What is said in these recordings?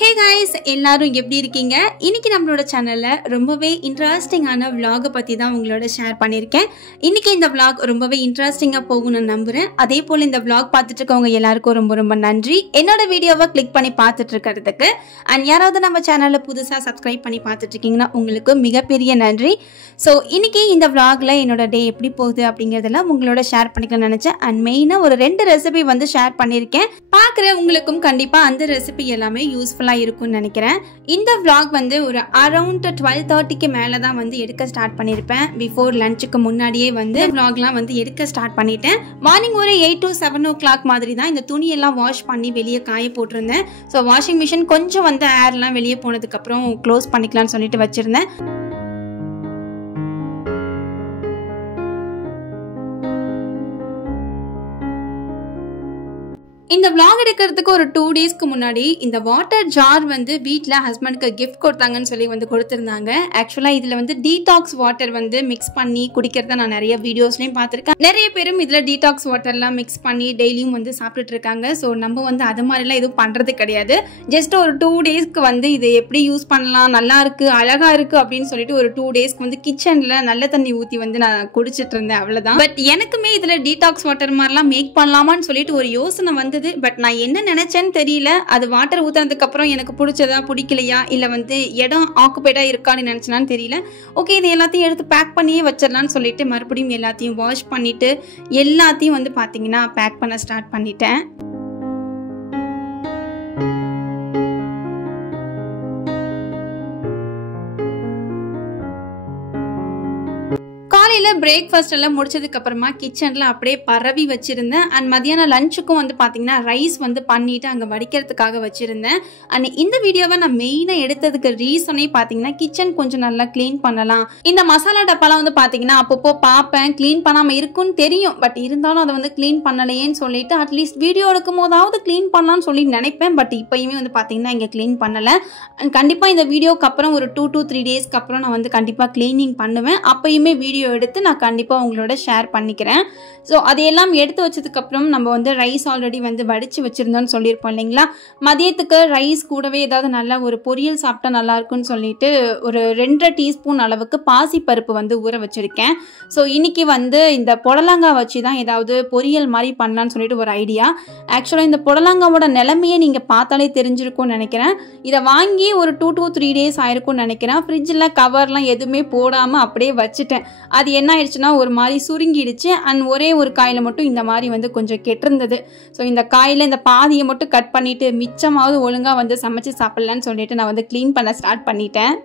Hey guys, எல்லாரும் எப்படி இருக்கீங்க? இன்னைக்கு நம்மளோட சேனல்ல ரொம்பவே இன்ட்ரஸ்டிங்கான vlog பத்தி தான் உங்களோட ஷேர் பண்ணிருக்கேன். இன்னைக்கு இந்த vlog ரொம்பவே இன்ட்ரஸ்டிங்கா போகும்னு நம்புறேன். அதே போல இந்த vlog பார்த்துட்டு இருக்கவங்க எல்லாருக்கும் ரொம்ப நன்றி. என்னோட வீடியோவை கிளிக் பண்ணி பார்த்துட்டு இருக்கிறதுக்கு. and யாராவது நம்ம சேனலை புதுசா சப்ஸ்கிரைப் பண்ணி பார்த்துட்டு இருக்கீங்கன்னா உங்களுக்கு மிகப்பெரிய நன்றி. ஸோ இன்னைக்கு இந்த vlogல என்னோட டே எப்படி போகுது அப்படிங்கறதெல்லாம் உங்களோட ஷேர் பண்ணிக்கணும்னு நினைச்சேன். அண்ட் மெயினா ஒரு 2 ரெசிபி வந்து ஷேர் பண்ணிருக்கேன். பார்க்குற உங்களுக்கும் கண்டிப்பா அந்த ரெசிபி எல்லாமே யூஸ்ஃபுல்லா இருக்கும்னு நினைக்கிறேன். இந்த vlog வந்து ஒரு அரௌண்ட் 12:30க்கு மேல தான் வந்து எடுக்க ஸ்டார்ட் பண்ணிருப்பேன். பிஃபோர் லஞ்சுக்கு முன்னாடியே வந்து vlogலாம் வந்து எடுக்க ஸ்டார்ட் பண்ணிட்டேன். மார்னிங் ஒரு 8 to 7 o'clock மாதிரி தான் இந்த துணியெல்லாம் வாஷ் பண்ணி வெளியே காய போட்டிருந்தேன். ஸோ வாஷிங் மிஷின் கொஞ்சம் வந்து ஏர்லாம் வெளியே போனதுக்கு அப்புறம் க்ளோஸ் பண்ணிக்கலாம்னு சொல்லிட்டு வச்சிருந்தேன். இந்த vlog எடுக்கிறதுக்கு ஒரு 2 டேஸ்க்கு முன்னாடி இந்த வாட்டர் ஜார் வந்து வீட்டில் ஹஸ்பண்டுக்கு கிஃப்ட் கொடுத்தாங்கன்னு சொல்லி வந்து கொடுத்துருந்தாங்க. ஆக்சுவலாக இதில் வந்து டீடாக்ஸ் வாட்டர் வந்து மிக்ஸ் பண்ணி குடிக்கிறத நான் நிறைய வீடியோஸ்லையும் பார்த்துருக்கேன். நிறைய பேரும் இதில் டீடாக்ஸ் வாட்டர்லாம் மிக்ஸ் பண்ணி டெய்லியும் வந்து சாப்பிட்டுட்டு இருக்காங்க. ஸோ நம்ம வந்து அது மாதிரிலாம் எதுவும் பண்ணுறது கிடையாது. ஜஸ்ட் ஒரு 2 டேஸ்க்கு வந்து இதை எப்படி யூஸ் பண்ணலாம், நல்லா இருக்கு, அழகா இருக்கு அப்படின்னு சொல்லிட்டு ஒரு 2 டேஸ்க்கு வந்து கிச்சனில் நல்ல தண்ணி ஊற்றி வந்து நான் குடிச்சிட்டு இருந்தேன், அவ்வளோதான். பட் எனக்குமே இதில் டீடாக்ஸ் வாட்டர் மாதிரிலாம் மேக் பண்ணலாமான்னு சொல்லிட்டு ஒரு யோசனை வந்தது. பட் நான் என்ன நினைச்சேன்னு தெரியல. அது வாட்டர் ஊத்துனதுக்கு அப்புறம் எனக்கு பிடிச்சதா பிடிக்கலையா இல்ல வந்து இடம் ஆக்குபைடா இருக்கான்னு நினைச்சனான்னு தெரியல. ஓகே, இது எல்லாத்தையும் எடுத்து பேக் பண்ணியே வச்சிடலாம்னு சொல்லிட்டு மறுபடியும் எல்லாத்தையும் வாஷ் பண்ணிட்டு எல்லாத்தையும் வந்து பாத்தீங்கன்னா பேக் பண்ண ஸ்டார்ட் பண்ணிட்டேன். காலையில் பிரேக்ஃபாஸ்ட் எல்லாம் முடிச்சதுக்கு அப்புறமா கிச்சனில் அப்படியே பரவி வச்சுருந்தேன். அண்ட் மதியானம் லஞ்சுக்கும் வந்து பார்த்தீங்கன்னா ரைஸ் வந்து பண்ணிவிட்டு அங்கே வடிக்கிறதுக்காக வச்சுருந்தேன். அண்ட் இந்த வீடியோவை நான் மெயினாக எடுத்ததுக்கு ரீசனே பார்த்தீங்கன்னா கிச்சன் கொஞ்சம் நல்லா க்ளீன் பண்ணலாம். இந்த மசாலா டப்பாலாம் வந்து பார்த்தீங்கன்னா அப்பப்போ பார்ப்பேன், க்ளீன் பண்ணாமல் இருக்குன்னு தெரியும். பட் இருந்தாலும் அதை வந்து க்ளீன் பண்ணலையேன்னு சொல்லிட்டு அட்லீஸ்ட் வீடியோ எடுக்கும் போதாவது க்ளீன் பண்ணலான்னு சொல்லி நினைப்பேன். பட் இப்போயுமே வந்து பார்த்தீங்கன்னா இங்கே க்ளீன் பண்ணலை. அண்ட் கண்டிப்பாக இந்த வீடியோக்கு அப்புறம் ஒரு 2 to 3 டேஸ்க்கு அப்புறம் நான் வந்து கண்டிப்பாக க்ளீனிங் பண்ணுவேன். அப்பயுமே வீடியோ எடுத்து நான் கண்டிப்பா உங்களோட ஷேர் பண்ணிக்கிறேன். ஸோ அதையெல்லாம் எடுத்து வச்சதுக்கப்புறம் நம்ம வந்து ரைஸ் ஆல்ரெடி வந்து வடித்து வச்சுருந்தோம்னு சொல்லியிருப்போம் இல்லைங்களா. மதியத்துக்கு ரைஸ் கூடவே ஏதாவது நல்லா ஒரு பொரியல் சாப்பிட்டா நல்லா இருக்குன்னு சொல்லிட்டு ஒரு 2.5 டீஸ்பூன் அளவுக்கு பாசிப்பருப்பு வந்து ஊற வச்சுருக்கேன். ஸோ இன்னைக்கு வந்து இந்த புடலங்காய் வச்சு தான் ஏதாவது பொரியல் மாதிரி பண்ணலான்னு சொல்லிட்டு ஒரு ஐடியா. ஆக்சுவலாக இந்த புடலங்காவோட நிலைமையை நீங்கள் பார்த்தாலே தெரிஞ்சிருக்கும்னு நினைக்கிறேன். இதை வாங்கி ஒரு 2 to 3 டேஸ் ஆயிருக்கும்னு நினைக்கிறேன். ஃப்ரிட்ஜில் கவர்லாம் எதுவுமே போடாமல் அப்படியே வச்சுட்டேன். அது என்ன ஆயிடுச்சுன்னா ஒரு மாதிரி சுருங்கிடுச்சு. அண்ட் ஒரே ஒரு காயில் மட்டும் இந்த மாதிரி வந்து கொஞ்சம் கெட்டிருந்தது. ஸோ இந்த காயில் இந்த பாதியை மட்டும் கட் பண்ணிட்டு மிச்சமாவது ஒழுங்காக வந்து சமைச்சு சாப்பிடலான்னு சொல்லிட்டு நான் வந்து க்ளீன் பண்ண ஸ்டார்ட் பண்ணிட்டேன்.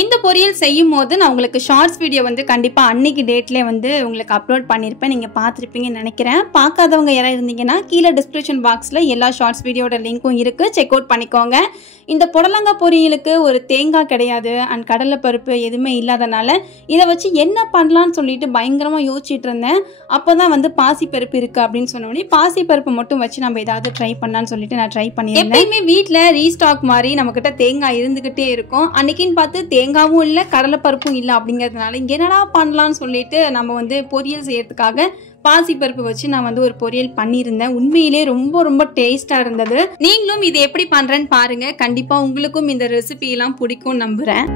இந்த பொரியல் செய்யும் போது நான் உங்களுக்கு ஷார்ட்ஸ் வீடியோ வந்து கண்டிப்பாக அன்னைக்கு டேட்லேயே வந்து உங்களுக்கு அப்லோட் பண்ணியிருப்பேன். நீங்கள் பார்த்துருப்பீங்கன்னு நினைக்கிறேன். பார்க்காதவங்க யாராவது இருந்தீங்கன்னா கீழே டிஸ்கிரிப்ஷன் பாக்ஸில் எல்லா ஷார்ட்ஸ் வீடியோட லிங்க்கும் இருக்குது, செக் அவுட் பண்ணிக்கோங்க. இந்த புடலங்காய் பொரியலுக்கு ஒரு தேங்காய் கிடையாது அண்ட் கடலைப்பருப்பு எதுவுமே இல்லாதனால இதை வச்சு என்ன பண்ணலான்னு சொல்லிட்டு பயங்கரமாக யோசிச்சுட்டு இருந்தேன். அப்போ தான் வந்து பாசிப்பருப்பு இருக்குது அப்படின்னு சொன்னோடனே பாசிப்பருப்பு மட்டும் வச்சு நம்ம ஏதாவது ட்ரை பண்ணலான்னு சொல்லிட்டு நான் ட்ரை பண்ணியிருந்தேன். எப்பயுமே வீட்டில் ரீஸ்டாக் மாதிரி நம்மக்கிட்ட தேங்காய் இருந்துக்கிட்டே இருக்கும். அன்னைக்குன்னு பார்த்து தேங்காவும் இல்லை கடலைப்பருப்பும் இல்லை அப்படிங்கிறதுனால இங்கே என்னடா பண்ணலான்னு சொல்லிட்டு நம்ம வந்து பொரியல் செய்யறதுக்காக பாசிப்பருப்பு வச்சு நான் வந்து ஒரு பொரியல் பண்ணியிருந்தேன். உண்மையிலே ரொம்ப டேஸ்டா இருந்தது. நீங்களும் இது எப்படி பண்றேன்னு பாருங்க. கண்டிப்பா உங்களுக்கும் இந்த ரெசிபி எல்லாம் பிடிக்கும் நம்புறேன்.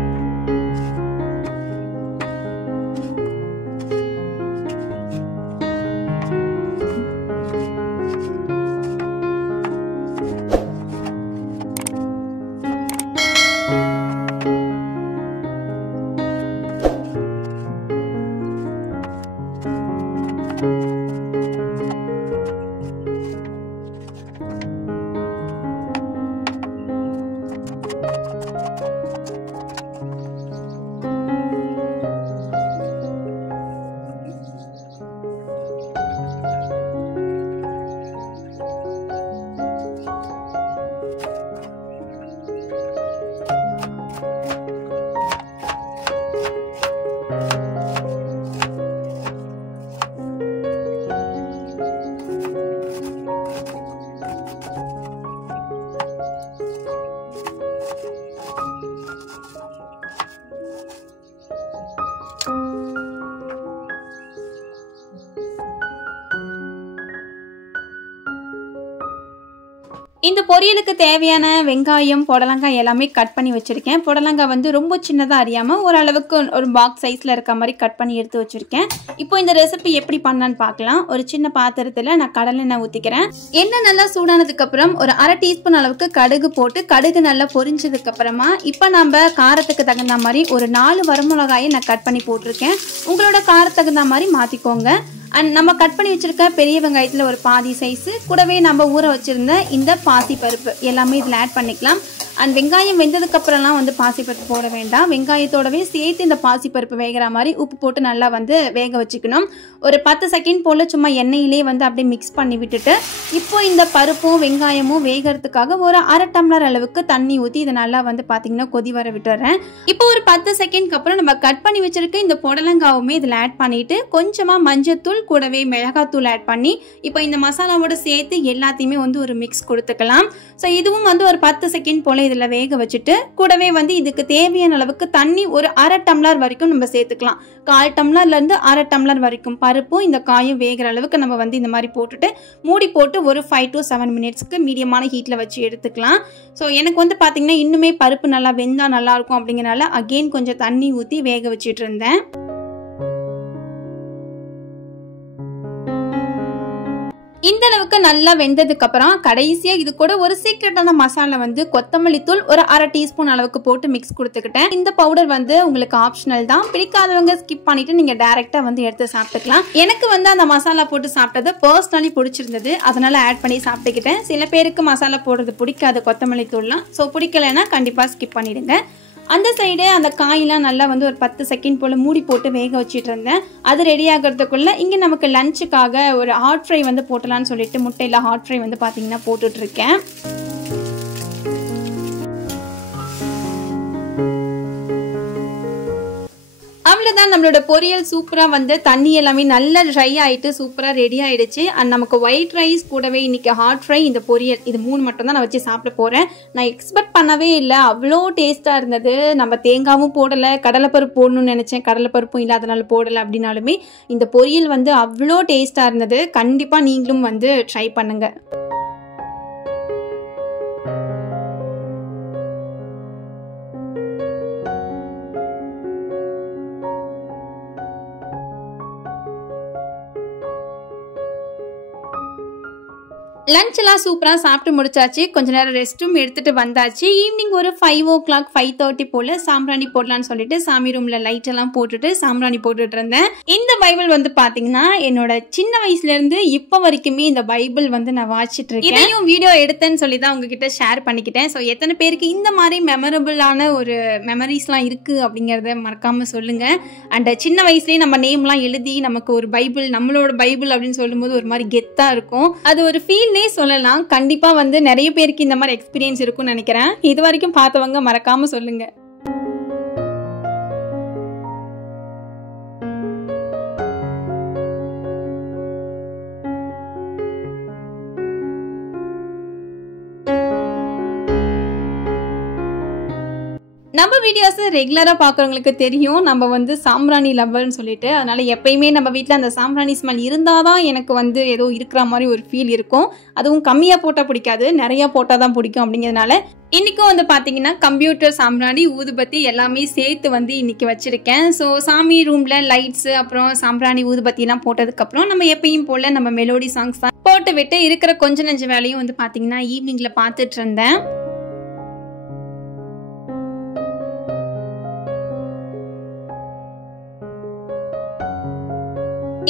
இந்த பொரியலுக்கு தேவையான வெங்காயம், புடலங்காய் எல்லாமே கட் பண்ணி வச்சுருக்கேன். புடலங்காய் வந்து ரொம்ப சின்னதாக அறியாமல் ஓரளவுக்கு ஒரு பாக்ஸ் சைஸில் இருக்க மாதிரி கட் பண்ணி எடுத்து வச்சுருக்கேன். இப்போ இந்த ரெசிபி எப்படி பண்ணலான்னு பார்க்கலாம். ஒரு சின்ன பாத்திரத்தில் நான் கடலெண்ணெய் ஊற்றிக்கிறேன். எண்ணெய் நல்லா சூடானதுக்கப்புறம் ஒரு 1/2 டீஸ்பூன் அளவுக்கு கடுகு போட்டு கடுகு நல்லா பொரிஞ்சதுக்கப்புறமா இப்போ நம்ம காரத்துக்கு தகுந்த மாதிரி ஒரு 4 வரமிளகாயை நான் கட் பண்ணி போட்டிருக்கேன். உங்களோட காரத்துக்கு தகுந்த மாதிரி மாற்றிக்கோங்க. அண்ட் நம்ம கட் பண்ணி வச்சுருக்க பெரிய வெங்காயத்தில் ஒரு பாதி சைஸு கூடவே நம்ம ஊற வச்சுருந்த இந்த பாசிப்பருப்பு எல்லாமே இதில் ஆட் பண்ணிக்கலாம். அண்ட் வெங்காயம் வெந்ததுக்கப்புறம்லாம் வந்து பாசிப்பருப்பு போட வேண்டாம். வெங்காயத்தோடவே சேர்த்து இந்த பாசிப்பருப்பு வேகிற மாதிரி உப்பு போட்டு நல்லா வந்து வேக வச்சுக்கணும். ஒரு 10 செகண்ட் போல் சும்மா எண்ணெயிலே வந்து அப்படியே மிக்ஸ் பண்ணி விட்டுட்டு இப்போ இந்த பருப்பும் வெங்காயமும் வேகிறதுக்காக ஒரு 1/2 டம்ளர் அளவுக்கு தண்ணி ஊற்றி இதை நல்லா வந்து பார்த்திங்கன்னா கொதி வர விட்டுறேன். இப்போ ஒரு 10 செகண்ட்க்கு அப்புறம் நம்ம கட் பண்ணி வச்சுருக்க இந்த புடலங்காவுமே இதில் ஆட் பண்ணிவிட்டு கொஞ்சமாக மஞ்சத்தூள் கூடவே மிளகாத்தூள் ஆட் பண்ணி இப்போ இந்த மசாலாவோட சேர்த்து எல்லாத்தையுமே வந்து ஒரு மிக்ஸ் கொடுத்துக்கலாம். ஸோ இதுவும் வந்து ஒரு 10 செகண்ட் போல் இதில் வேக வச்சுட்டு கூடவே வந்து இதுக்கு தேவையான அளவுக்கு தண்ணி ஒரு 1/2 டம்ளர் வரைக்கும் நம்ம சேர்த்துக்கலாம். 1/4 டம்ளர்லேருந்து 1/2 டம்ளர் வரைக்கும் பருப்பும் இந்த காயும் வேகிற அளவுக்கு நம்ம வந்து இந்த மாதிரி போட்டுட்டு மூடி போட்டு ஒரு 5 to 7 மினிட்ஸ்க்கு மீடியமான ஹீட்டில் வச்சு எடுத்துக்கலாம். ஸோ எனக்கு வந்து பார்த்திங்கன்னா இன்னுமே பருப்பு நல்லா வெந்தால் நல்லாயிருக்கும் அப்படிங்கிறனால அகெயின் கொஞ்சம் தண்ணி ஊற்றி வேக வச்சுட்டு இருந்தேன். இந்த அளவுக்கு நல்லா வெந்ததுக்கு அப்புறம் கடைசியா இது கூட ஒரு சீக்ரெட்டான மசாலா வந்து கொத்தமல்லி தூள் ஒரு 1/2 டீஸ்பூன் அளவுக்கு போட்டு மிக்ஸ் கொடுத்துக்கிட்டேன். இந்த பவுடர் வந்து உங்களுக்கு ஆப்ஷனல் தான். பிடிக்காதவங்க ஸ்கிப் பண்ணிட்டு நீங்க டைரக்டா வந்து எடுத்து சாப்பிட்டுக்கலாம். எனக்கு வந்து அந்த மசாலா போட்டு சாப்பிட்டது பர்சனலி பிடிச்சிருந்தது, அதனால ஆட் பண்ணி சாப்பிட்டுக்கிட்டேன். சில பேருக்கு மசாலா போடுறது பிடிக்காது கொத்தமல்லி தூள்லாம். ஸோ பிடிக்கலைன்னா கண்டிப்பா ஸ்கிப் பண்ணிடுங்க. அந்த சைடு அந்த காயெல்லாம் நல்லா வந்து ஒரு 10 செகண்ட் போல் மூடி போட்டு வேக வச்சுட்டு இருந்தேன். அது ரெடி ஆகிறதுக்குள்ளே இங்கே நமக்கு லஞ்சுக்காக ஒரு ஹாட் ஃப்ரை வந்து போட்டலான்னு சொல்லிட்டு முட்டையில் ஹாட் ஃப்ரை வந்து பார்த்தீங்கன்னா போட்டுட்ருக்கேன். அவ்வளோதான், நம்மளோட பொரியல் சூப்பராக வந்து தண்ணி எல்லாமே நல்லா ட்ரை ஆகிட்டு சூப்பராக ரெடி ஆகிடுச்சு. அண்ட் நமக்கு ஒயிட் ரைஸ் கூடவே இன்றைக்கி ஹாட் ஃப்ரை, இந்த பொரியல், இது 3 மட்டும் தான் நான் வச்சு சாப்பிட போகிறேன். நான் எக்ஸ்பெக்ட் பண்ணவே இல்லை, அவ்வளோ டேஸ்ட்டாக இருந்தது. நம்ம தேங்காவும் போடலை, கடலைப்பருப்பு போடணும்னு நினச்சேன், கடலைப்பருப்பும் இல்லாதனால போடலை. அப்படின்னாலுமே இந்த பொரியல் வந்து அவ்வளோ டேஸ்ட்டாக இருந்தது. கண்டிப்பாக நீங்களும் வந்து ட்ரை பண்ணுங்கள். லஞ்ச் எல்லாம் சூப்பராக சாப்பிட்டு முடிச்சாச்சு. கொஞ்ச நேரம் ரெஸ்ட்டும் எடுத்துட்டு வந்தாச்சு. ஈவினிங் ஒரு 5 o'clock 5:30 போல் சாம்பிராணி போடலான்னு சொல்லிட்டு சாமி ரூமில் லைட் எல்லாம் போட்டுட்டு சாம்பிராணி போட்டுட்டு இருந்தேன். இந்த பைபிள் வந்து பார்த்தீங்கன்னா என்னோட சின்ன வயசுலேருந்து இப்போ வரைக்குமே இந்த பைபிள் வந்து நான் வாசிச்சுட்டு இருக்கேன். இதையும் வீடியோ எடுத்தேன்னு சொல்லி தான் உங்ககிட்ட ஷேர் பண்ணிக்கிட்டேன். ஸோ எத்தனை பேருக்கு இந்த மாதிரி மெமரபிளான ஒரு மெமரிஸ்லாம் இருக்குது அப்படிங்கிறத மறக்காமல் சொல்லுங்கள். அண்ட் சின்ன வயசுலேயே நம்ம நேம்லாம் எழுதி நமக்கு ஒரு பைபிள், நம்மளோட பைபிள் அப்படின்னு சொல்லும்போது ஒரு மாதிரி கெத்தாக இருக்கும். அது ஒரு ஃபீல் சொல்லலாம். கண்டிப்பா வந்து நிறைய பேருக்கு இந்த மாதிரி எக்ஸ்பீரியன்ஸ் இருக்கும்னு நினைக்கிறேன். இது வரைக்கும் பார்த்தவங்க மறக்காம சொல்லுங்க. நம்ம வீடியோஸ் ரெகுலராக பார்க்குறவங்களுக்கு தெரியும் நம்ம வந்து சாம்பிராணி லவ்வர்னு சொல்லிட்டு. அதனால் எப்பயுமே நம்ம வீட்டில் அந்த சாம்பிராணி ஸ்மெல் இருந்தால் தான் எனக்கு வந்து ஏதோ இருக்கிற மாதிரி ஒரு ஃபீல் இருக்கும். அதுவும் கம்மியாக போட்டால் பிடிக்காது, நிறையா போட்டால் தான் பிடிக்கும். அப்படிங்கிறதுனால இன்றைக்கும் வந்து பார்த்தீங்கன்னா கம்ப்யூட்டர், சாம்பிராணி, ஊதுபத்தி எல்லாமே சேர்த்து வந்து இன்றைக்கி வச்சுருக்கேன். ஸோ சாமி ரூமில் லைட்ஸு அப்புறம் சாம்பிராணி ஊதுபத்திலாம் போட்டதுக்கப்புறம் நம்ம எப்பயும் போல் நம்ம மெலோடி சாங்ஸ் தான் போட்டு விட்டு இருக்கிற கொஞ்ச நெஞ்ச வேலையும் வந்து பார்த்தீங்கன்னா ஈவினிங்கில் பார்த்துட்டு இருந்தேன்.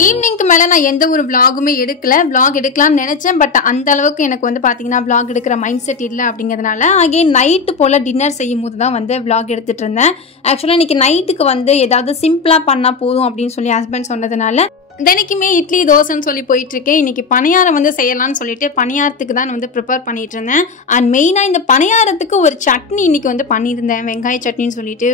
ஈவினிங்க்கு மேலே நான் எந்த ஒரு விளாகுமே எடுக்கல. விளாக் எடுக்கலாம்னு நினச்சேன், பட் அந்த அளவுக்கு எனக்கு வந்து பார்த்தீங்கன்னா விளாக் எடுக்கிற மைண்ட் செட் இல்லை. அப்படிங்கிறதுனால அகெயின் நைட்டு போல் டின்னர் செய்யும் போது தான் வந்து விளாக் எடுத்துகிட்டு இருந்தேன். ஆக்சுவலாக இன்றைக்கி நைட்டுக்கு வந்து ஏதாவது சிம்பிளாக பண்ணால் போதும் அப்படின்னு சொல்லி ஹஸ்பண்ட் சொன்னதுனால தினைக்குமே இட்லி தோசைன்னு சொல்லி போயிட்டுருக்கேன். இன்றைக்கி பணியாரம் வந்து செய்யலாம்னு சொல்லிட்டு பணியாரத்துக்கு தான் வந்து ப்ரிப்பேர் பண்ணிகிட்டு இருந்தேன். அண்ட் மெயினாக இந்த பணியாரத்துக்கு ஒரு சட்னி இன்றைக்கி வந்து பண்ணியிருந்தேன், வெங்காய சட்னின்னு சொல்லிட்டு.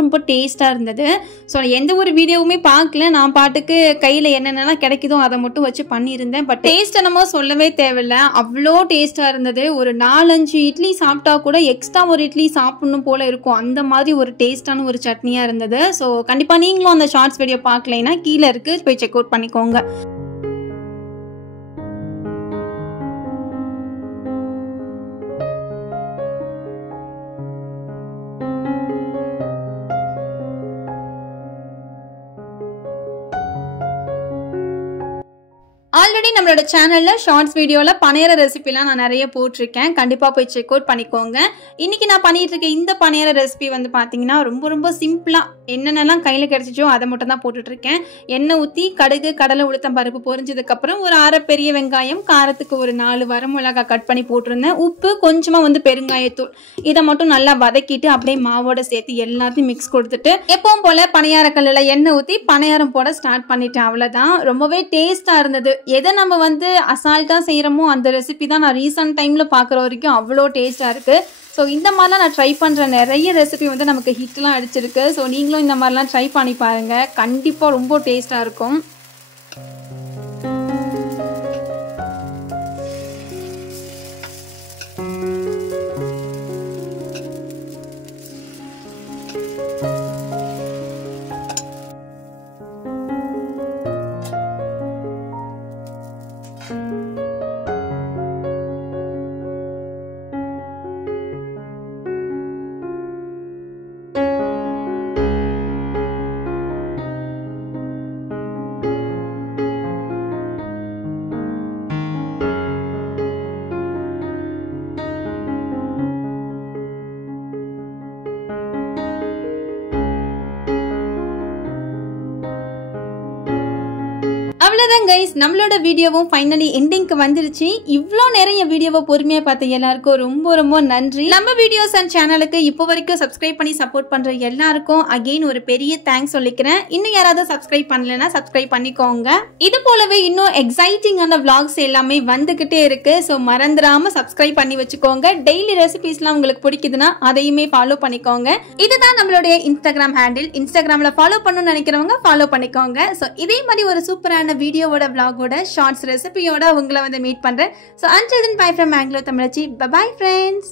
ரொம்ப டேஸ்ட்டாக இருந்தது. ஸோ எந்த ஒரு வீடியோவுமே பார்க்கல, நான் பாட்டுக்கு கையில் என்னென்னலாம் கிடைக்குதோ அதை மட்டும் வச்சு பண்ணியிருந்தேன். பட் டேஸ்ட் என்னமோ சொல்லவே தேவையில்லை, அவ்வளோ டேஸ்ட்டாக இருந்தது. ஒரு 4-5 இட்லி சாப்பிட்டா கூட எக்ஸ்ட்ரா ஒரு இட்லி சாப்பிட்ணும் போல் இருக்கும், அந்த மாதிரி ஒரு டேஸ்ட்டான ஒரு சட்னியாக இருந்தது. ஸோ கண்டிப்பாக நீங்களும் அந்த ஷார்ட்ஸ் வீடியோ பார்க்கலைன்னா கீழே இருக்குது, போய் செக் அவுட் பண்ணிக்கோங்க. ஆல்ரெடி நம்மளோட சேனலில் ஷார்ட்ஸ் வீடியோவில் பணியார ரெசிபிலாம் நான் நிறைய போட்டிருக்கேன், கண்டிப்பாக போய் செக் அவுட் பண்ணிக்கோங்க. இன்றைக்கி நான் பண்ணிகிட்டு இருக்க இந்த பணியார ரெசிபி வந்து பார்த்தீங்கன்னா ரொம்ப சிம்பிளாக என்னென்னலாம் கையில் கிடச்சிச்சோ அதை மட்டும் தான் போட்டுட்ருக்கேன். எண்ணெய் ஊற்றி கடுகு, கடலை, உளுத்தம் பருப்பு பொரிஞ்சதுக்கப்புறம் ஒரு 1/2 பெரிய வெங்காயம், காரத்துக்கு ஒரு 4 வரமிளகாய் கட் பண்ணி போட்டிருந்தேன், உப்பு, கொஞ்சமாக வந்து பெருங்காயத்தூள், இதை மட்டும் நல்லா வதக்கிட்டு அப்படியே மாவோட சேர்த்து எல்லாத்தையும் மிக்ஸ் கொடுத்துட்டு எப்பவும் போல் பணியாரக்கல்லில் எண்ணெய் ஊற்றி பணியாரம் போட ஸ்டார்ட் பண்ணிட்டேன். அவ்வளோதான். ரொம்பவே டேஸ்ட்டாக இருந்தது. எதை நம்ம வந்து அசால்ட்டாக செய்கிறோமோ அந்த ரெசிபி தான் நான் ரீசன்ட் டைமில் பார்க்குற வரைக்கும் அவ்வளோ டேஸ்ட்டாக இருக்குது. ஸோ இந்த மாதிரிலாம் நான் ட்ரை பண்ணுற நிறைய ரெசிபி வந்து நமக்கு ஹிட்லாம் அடிச்சிருக்கு. ஸோ நீங்களும் இந்த மாதிரிலாம் ட்ரை பண்ணி பாருங்கள், கண்டிப்பாக ரொம்ப டேஸ்ட்டாக இருக்கும். அவ்வளோதான் கைஸ், நம்மளோட வீடியோவும் ஃபைனலி எண்டிங்க்கு வந்துருச்சு. இவ்வளோ நிறைய வீடியோவை பொறுமையாக பார்த்த எல்லாருக்கும் ரொம்ப நன்றி. நம்ம வீடியோஸ் அண்ட் சேனலுக்கு இப்போ வரைக்கும் சப்ஸ்கிரைப் பண்ணி சப்போர்ட் பண்ணுற எல்லாருக்கும் அகெயின் ஒரு பெரிய தேங்க்ஸ் சொல்லிக்கிறேன். இன்னும் யாராவது சப்ஸ்கிரைப் பண்ணலைன்னா சப்ஸ்கிரைப் பண்ணிக்கோங்க. இது போலவே இன்னும் எக்ஸைட்டிங்கான vlogs எல்லாமே வந்துக்கிட்டே இருக்கு. ஸோ மறந்துடாமல் சப்ஸ்கிரைப் பண்ணி வச்சுக்கோங்க. டெய்லி ரெசிபிஸ்லாம் உங்களுக்கு பிடிக்குதுன்னா அதையுமே ஃபாலோ பண்ணிக்கோங்க. இதுதான் நம்மளுடைய இன்ஸ்டாகிராம் ஹேண்டில். இன்ஸ்டாகிராமில் ஃபாலோ பண்ணணும்னு நினைக்கிறவங்க ஃபாலோ பண்ணிக்கோங்க. ஸோ இதே மாதிரி ஒரு சூப்பரான வீடியோவோட vlogோட ஷார்ட்ஸ் ரெசிபியோட உங்களை வந்து மீட் பண்றேன். So until then, bye from Anglo Tamilchi. Bye bye friends.